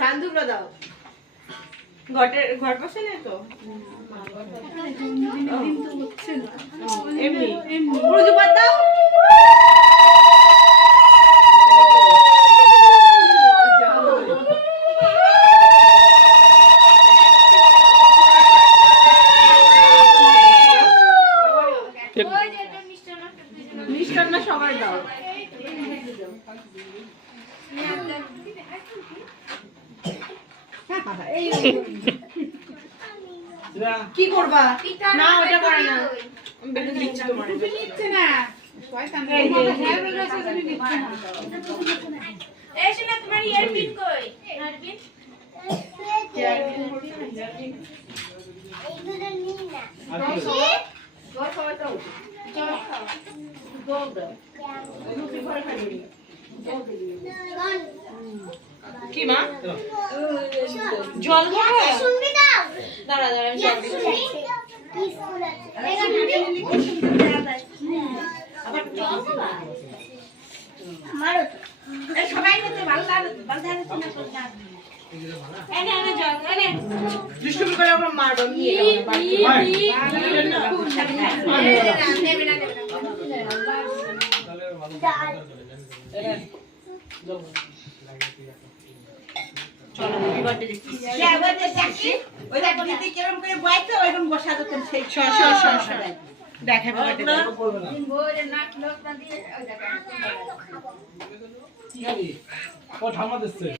ধান দুটো দাও। ঘর পাশে নেই তো? এমনি মুরগি ভাত দাও। মিষ্টান্ন সবাই দাও। কি করবা? না ওটা করে না, বেলুন দিচ্ছি তোমার। নিচ্ছে না শয়তান। এই শোনা তোমার ইয়ারপিন কই? ইয়ারপিন এইগুলো নি না। জল খাওয়া দাও। জল খাও। জল দাও। রুটি ঘরে খাইনি। জল দিই। কি মা? জল খাবে? শুনবি দাও। দাঁড়া দাঁড়া আমি জল দিই। কি স্কুল আছে? আবার জল খাবা? মারো তো। এই সবাই মিলে ভালো লাগে, ভালো লাগে না করতে। এনে এনে জল এনে। দুষ্টুমি করে আমরা মারব নিয়ে নেবে না। চলো হ্যাপি বার্থডে দেখি। হ্যাপি বার্থডে দেখি। ওই দেখো দিদি কেমন করে বইতে ওইরকম বসা দিতেন সেই শ দেখ হ্যাপি বার্থডে দিন বইরে নাক লোক না দিয়ে ওই দেখো। ও ঠাম্মা দিচ্ছে।